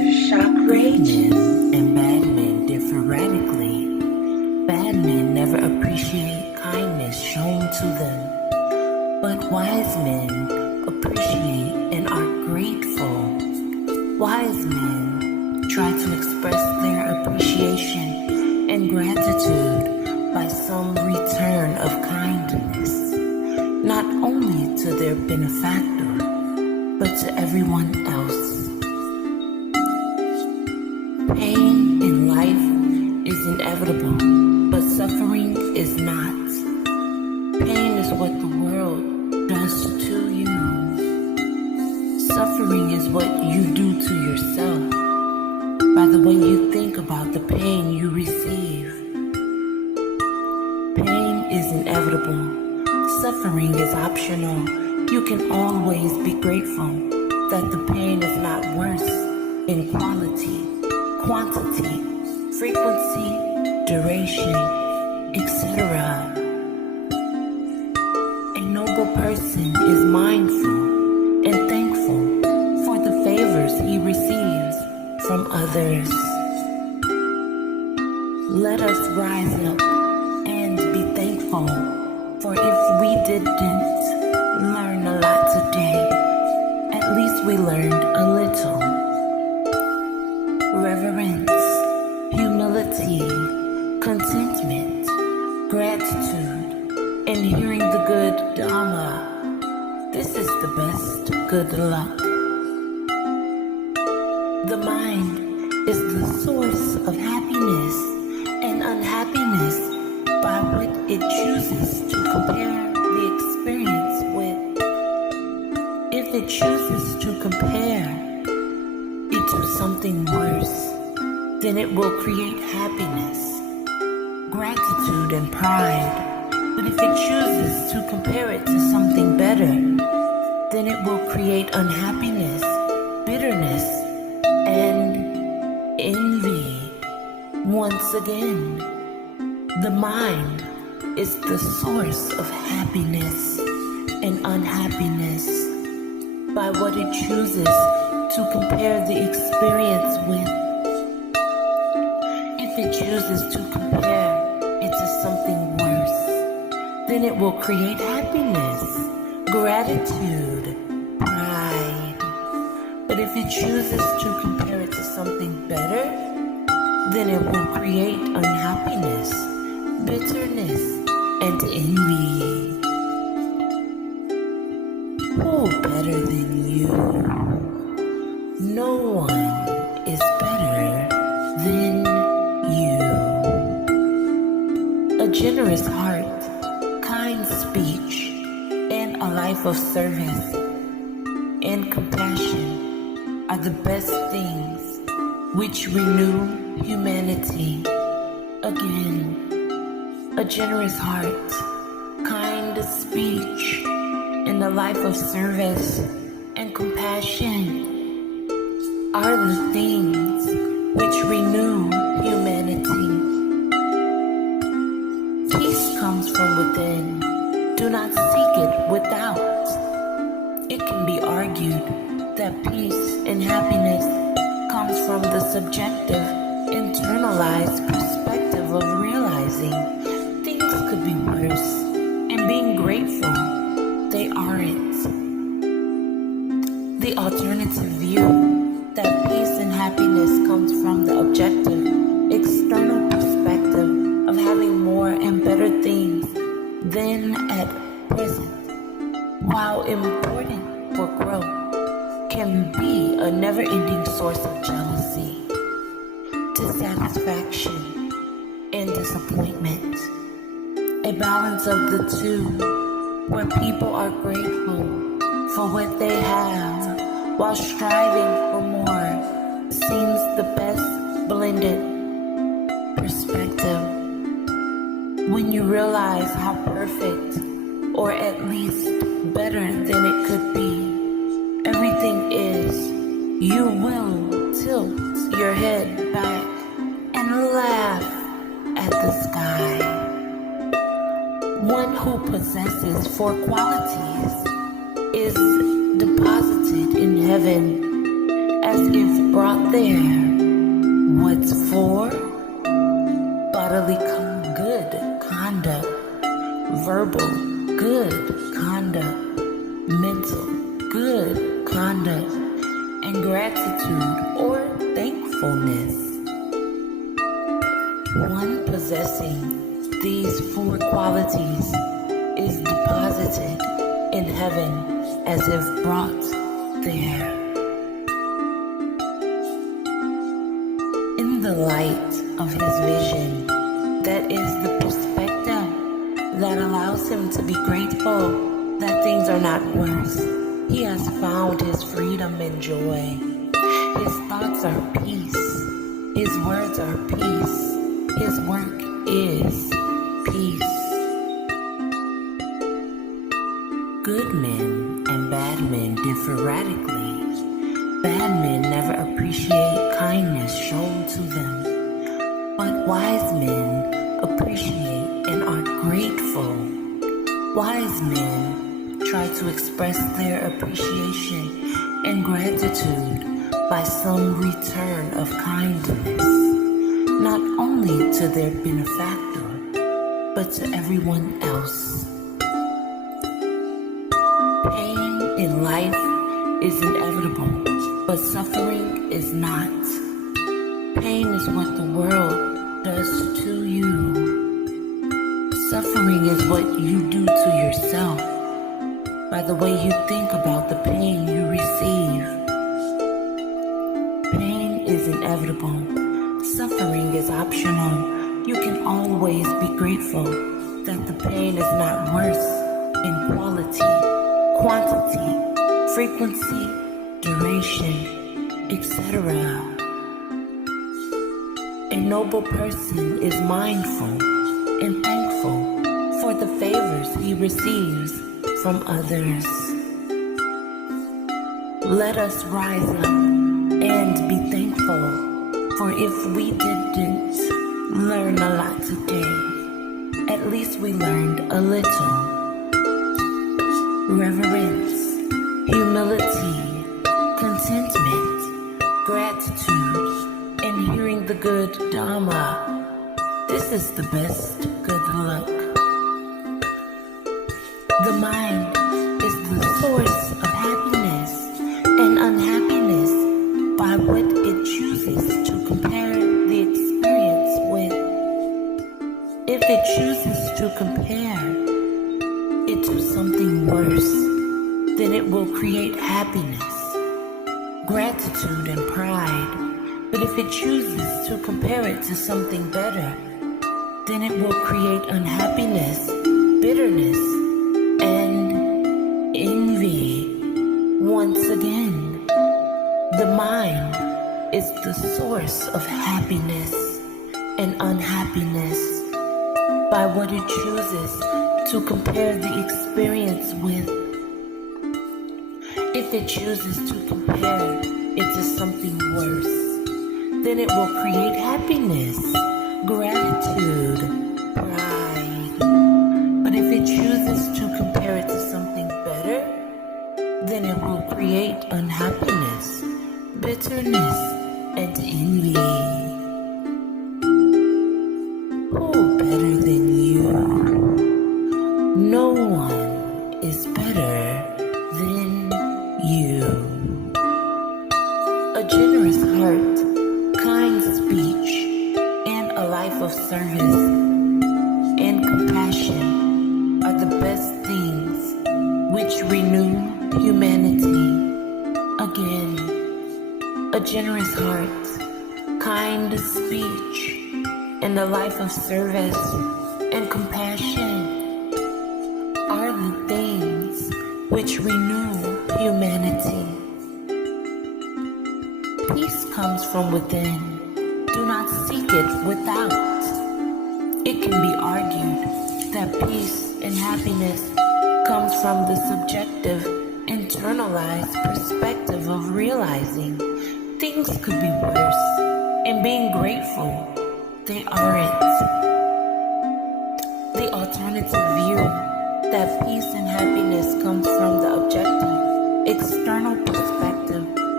Chakrageous. And bad men differ radically. Bad men never appreciate kindness shown to them, but wise men appreciate and are grateful. Wise men try to express their appreciation and gratitude by some return of kindness, not only to their benefactor, but to everyone else. Pain in life is inevitable, but suffering is not. Pain is what the world does to you. Suffering is what you do to yourself by the way you think about the pain you receive. Pain is inevitable. Suffering is optional. You can always be grateful that the pain is not worse in quality, quantity, frequency, duration, etc. A noble person is mindful and thankful for the favors he receives from others. Let us rise up and be thankful, for if we didn't learn a lot today, at least we learned a little. Reverence, humility, contentment, gratitude, and hearing the good Dharma. This is the best good luck. The mind is the source of happiness and unhappiness by what it chooses to compare the experience with. If it chooses to compare it to something worse, then it will create happiness, gratitude, and pride. But if it chooses to compare it to something better, then it will create unhappiness, bitterness, and envy. Once again, the mind is the source of happiness and unhappiness by what it chooses to compare the experience with. If it chooses to compare it to something worse, then it will create happiness, gratitude, pride. But if it chooses to compare it to something better, then it will create unhappiness, bitterness, and envy. Who better than you? No one is better than you. A generous heart, kind speech, and a life of service and compassion are the best things which renew humanity. Again, a generous heart, kind speech, and a life of service and compassion are the things which renew humanity. Peace comes from within. Do not seek it without. It can be argued that peace and happiness comes from the subjective, internalized perspective of realizing things could be worse and being grateful they aren't. The alternative view that peace and happiness comes from the objective, external perspective of having more and better things than at present, while important for growth, can be a never-ending source of jealousy, dissatisfaction, and disappointment. A balance of the two, where people are grateful for what they have while striving for more, seems the best blended perspective. When you realize how perfect, or at least better than it could be, everything is, you will tilt your head back and laugh at the sky. One who possesses four qualities is deposited in heaven as if brought there. What's for? Bodily good conduct, verbal good conduct, mental good conduct, and gratitude or thankfulness. One possessing these four qualities is deposited in heaven as if brought there. In the light of his vision, that is the perspective that allows him to be grateful that things are not worse. He has found his freedom and joy. His thoughts are peace. His words are peace. His work is peace. Good men and bad men differ radically. Bad men never appreciate kindness shown to them, but wise men appreciate and are grateful. Wise men try to express their appreciation and gratitude by some return of kindness, not only to their benefactor, but to everyone else. Pain in life is inevitable, but suffering is not. Pain is what the world does to you. Suffering is what you do to yourself by the way you think about the pain you receive. Pain is inevitable. Suffering is optional. You can always be grateful that the pain is not worse in quality, quantity, frequency, duration, etc. A noble person is mindful and thankful for the favors he receives from others. Let us rise up and be thankful, for if we didn't learn a lot today, at least we learned a little. Reverence, humility, contentment, gratitude, and hearing the good Dharma. This is the best good luck. The mind is the source of happiness and unhappiness by what it chooses to compare the experience with. If it chooses to compare it to something worse, then it will create happiness, gratitude, and pride. But if it chooses to compare it to something better, then it will create unhappiness, bitterness, and envy. Once again, the mind is the source of happiness and unhappiness by what it chooses to compare the experience with. If it chooses to compare it to something worse, then it will create happiness, gratitude, pride. But if it chooses to compare it to something better, then it will create unhappiness, bitterness, and envy. Who better than you? No one is better than you. A generous heart, kind speech, and a life of service and compassion are the best things which renew humanity. Again, a generous heart, kind speech, and a life of service and compassion are the things which renew humanity. Peace comes from within. Do not seek it without. It can be argued that peace and happiness comes from the subjective, internalized perspective of realizing things could be worse and being grateful they aren't. The alternative view that peace and happiness comes from the objective, external perspective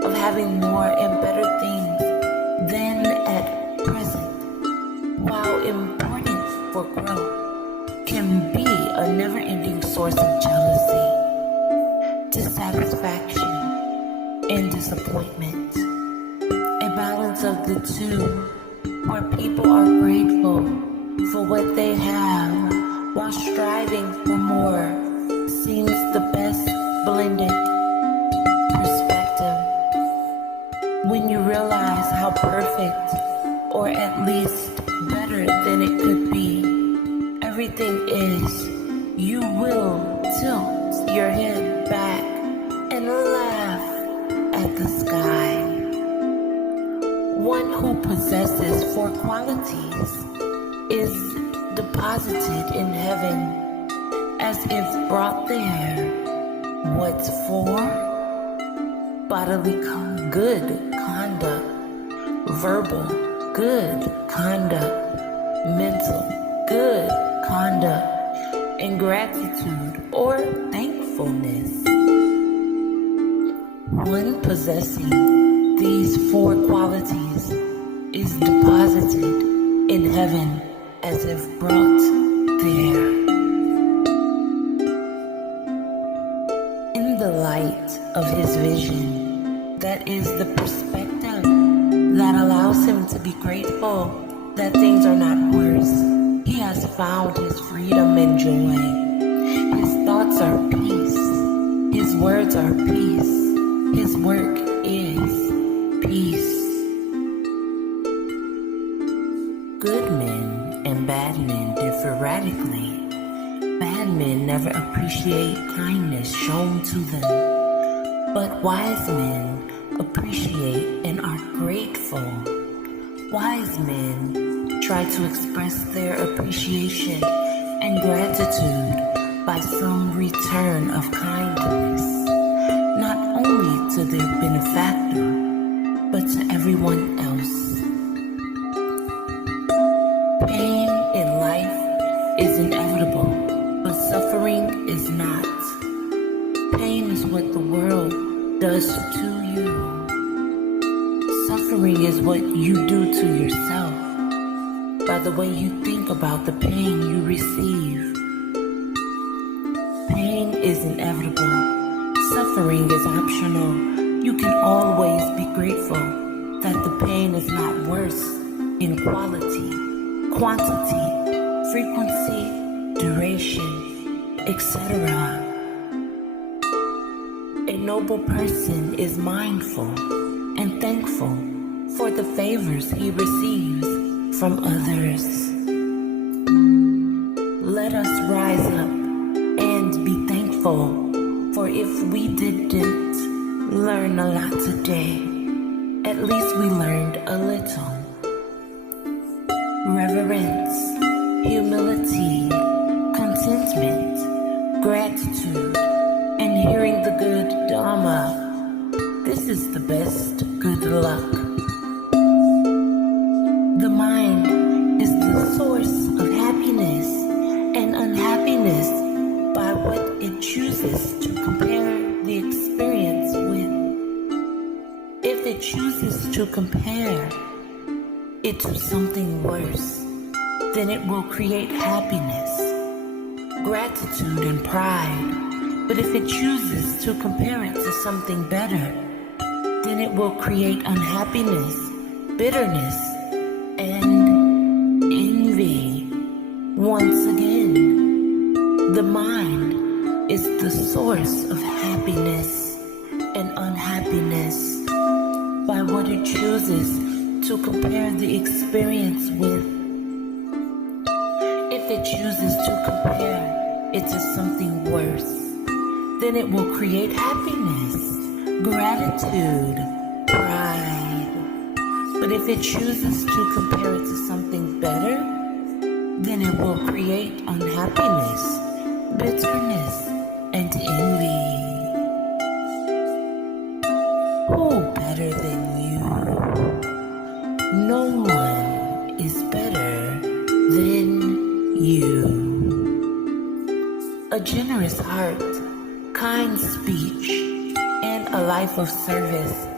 of having more and better things than at present, while important for growth, can be a never-ending source of jealousy, dissatisfaction, and disappointment. A balance of the two, where people are grateful for what they have while striving for more, seems the best blended perspective. When you realize how perfect, or at least better than it could be, everything is, you will tilt your head back and laugh at the sky. One who possesses four qualities is deposited in heaven as if brought there. What's for? Bodily good conduct, verbal good conduct, mental good conduct, and gratitude or thankfulness. One possessing these four qualities is deposited in heaven as if brought there. In the light of his vision, that is the perspective that allows him to be grateful that things are not worse. He has found his freedom and joy. His thoughts are peace. His words are peace. His work is peace. Good men and bad men differ radically. Bad men never appreciate kindness shown to them, but wise men appreciate and are grateful. Wise men try to express their appreciation and gratitude by some return of kindness, not only to their benefactor, but to everyone else. Pain in life is inevitable, but suffering is not. Pain is what the world does to you. Suffering is what you do to yourself by the way you think about the pain you receive. Pain is inevitable. Suffering is optional. You can always be grateful that the pain is not worse in quality, quantity, frequency, duration, etc. A noble person is mindful and thankful for the favors he receives from others. Let us rise up and be thankful, for if we didn't learn a lot today, at least we learned a little. Reverence, humility, contentment, gratitude, and hearing the good Dharma. This is the best good luck. The mind is the source of happiness and unhappiness by what it chooses to compare the experience with. If it chooses to compare it to something worse, then it will create happiness, gratitude, and pride. But if it chooses to compare it to something better, then it will create unhappiness, bitterness, and envy. Once again, the mind is the source of happiness and unhappiness by what it chooses to compare the experience with. If it chooses to compare it to something worse, then it will create happiness, gratitude, pride. But if it chooses to compare it to something better, then it will create unhappiness, bitterness, and envy. Who better than you? No one is better than you. A generous heart, kind speech, and a life of service